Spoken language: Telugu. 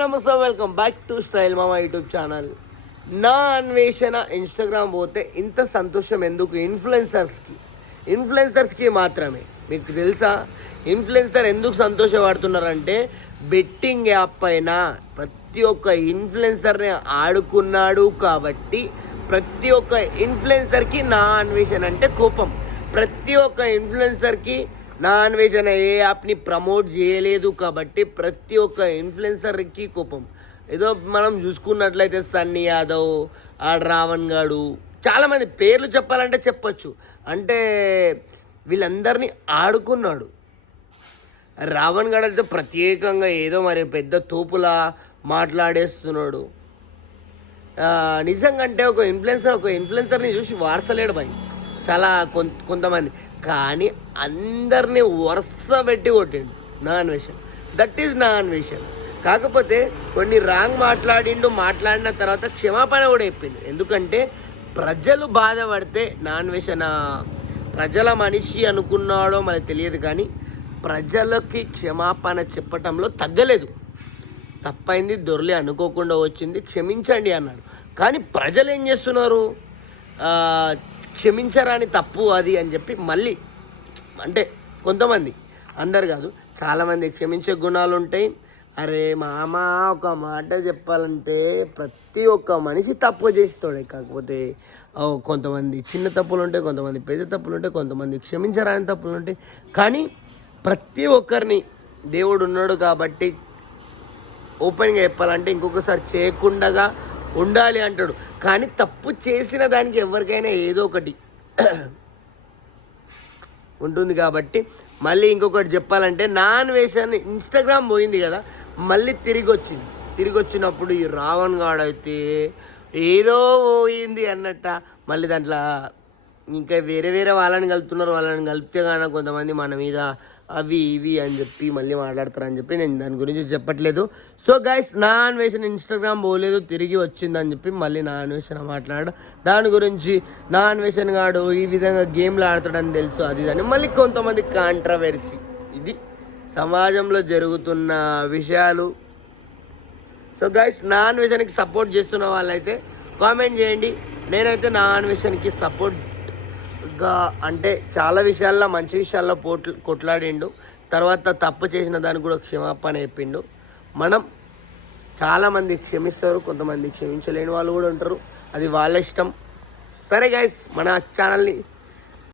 నమస్తే, వెల్కమ్ బ్యాక్ టు స్టైల్ మామా యూట్యూబ్ ఛానల్. నా అన్వేషణ ఇన్స్టాగ్రామ్ పోతే ఇంత సంతోషం ఎందుకు? ఇన్ఫ్లుయెన్సర్స్కి మాత్రమే. మీకు తెలుసా ఇన్ఫ్లుయెన్సర్ ఎందుకు సంతోషపడుతున్నారంటే, బెట్టింగ్ యాప్ పైన ప్రతి ఒక్క ఇన్ఫ్లుయెన్సర్ని ఆడుకున్నాడు కాబట్టి ప్రతి ఒక్క ఇన్ఫ్లుయెన్సర్కి నా అన్వేషణ అంటే కోపం. ప్రతి ఒక్క ఇన్ఫ్లుయెన్సర్కి నా అన్వేషణ ఏ యాప్ని ప్రమోట్ చేయలేదు కాబట్టి ప్రతి ఒక్క ఇన్ఫ్లుయెన్సర్కి కోపం. ఏదో మనం చూసుకున్నట్లయితే సన్నీ యాదవ్, రావణ్ గాడు, చాలామంది పేర్లు చెప్పాలంటే చెప్పచ్చు. అంటే వీళ్ళందరినీ ఆడుకున్నాడు. రావణ్ గాడు అయితే ప్రత్యేకంగా ఏదో మరి పెద్ద తోపులా మాట్లాడేస్తున్నాడు. నిజంగా అంటే ఒక ఇన్ఫ్లుయెన్సర్ని చూసి వారసలేడు భయ్ చాలా కొంతమంది, కానీ అందరినీ వరుస పెట్టి కొట్టిండు నా అన్వేషణ. దట్ ఈజ్ నా అన్వేషణ. కాకపోతే కొన్ని రాంగ్ మాట్లాడిన తర్వాత క్షమాపణ కూడా చెప్పిండు. ఎందుకంటే ప్రజలు బాధపడితే నా అన్వేషణ ప్రజల మనిషి అనుకున్నాడో మనకు తెలియదు, కానీ ప్రజలకి క్షమాపణ చెప్పటంలో తగ్గలేదు. తప్పైంది, దొరలే, అనుకోకుండా వచ్చింది, క్షమించండి అన్నాడు. కానీ ప్రజలు ఏం చేస్తున్నారు? క్షమించరాని తప్పు అది అని చెప్పి మళ్ళీ, అంటే కొంతమంది, అందరు కాదు, చాలామంది క్షమించే గుణాలు ఉంటాయి. అరే మామ, ఒక మాట చెప్పాలంటే ప్రతి ఒక్క మనిషి తప్పు చేస్తాడే. కాకపోతే కొంతమంది చిన్న తప్పులు ఉంటాయి, కొంతమంది పెద్ద తప్పులు ఉంటాయి, కొంతమంది క్షమించరాని తప్పులు ఉంటాయి. కానీ ప్రతి ఒక్కరిని దేవుడు ఉన్నాడు కాబట్టి ఓపెన్గా చెప్పాలంటే ఇంకొకసారి చేయకుండా ఉండాలి అంటాడు. కానీ తప్పు చేసిన దానికి ఎవరికైనా ఏదో ఒకటి ఉంటుంది. కాబట్టి మళ్ళీ ఇంకొకటి చెప్పాలంటే, నా అన్వేషణ ఇన్స్టాగ్రామ్ పోయింది కదా, మళ్ళీ తిరిగి వచ్చినప్పుడు ఈ రావణ్ గాడు అయితే ఏదో పోయింది అన్నట్ట. మళ్ళీ దాంట్లో ఇంకా వేరే వాళ్ళని కలుపుతున్నారు. వాళ్ళని కలిపితే కానీ కొంతమంది మన మీద అవి ఇవి అని చెప్పి మళ్ళీ మాట్లాడతారని చెప్పి నేను దాని గురించి చెప్పట్లేదు. సో గైస్, నా అన్వేషణ ఇన్స్టాగ్రామ్ పోలేదు, తిరిగి వచ్చిందని చెప్పి మళ్ళీ నా అన్వేషణ మాట్లాడు. దాని గురించి నా అన్వేషణ గాడు ఈ విధంగా గేమ్లు ఆడతాడని తెలుసు, అది అని మళ్ళీ కొంతమంది కాంట్రవర్సీ. ఇది సమాజంలో జరుగుతున్న విషయాలు. సో గైస్, నా అన్వేషణకి సపోర్ట్ చేస్తున్న వాళ్ళైతే కామెంట్ చేయండి. నేనైతే నా అన్వేషణకి సపోర్ట్గా, అంటే చాలా విషయాల్లో, మంచి విషయాల్లో కొట్లాడిండు. తర్వాత తప్పు చేసిన దానికి కూడా క్షమాపణ చెప్పిండు. మనం చాలామంది క్షమిస్తారు, కొంతమంది క్షమించలేని వాళ్ళు కూడా ఉంటారు, అది వాళ్ళ ఇష్టం. సరే గైస్, మన ఛానల్ని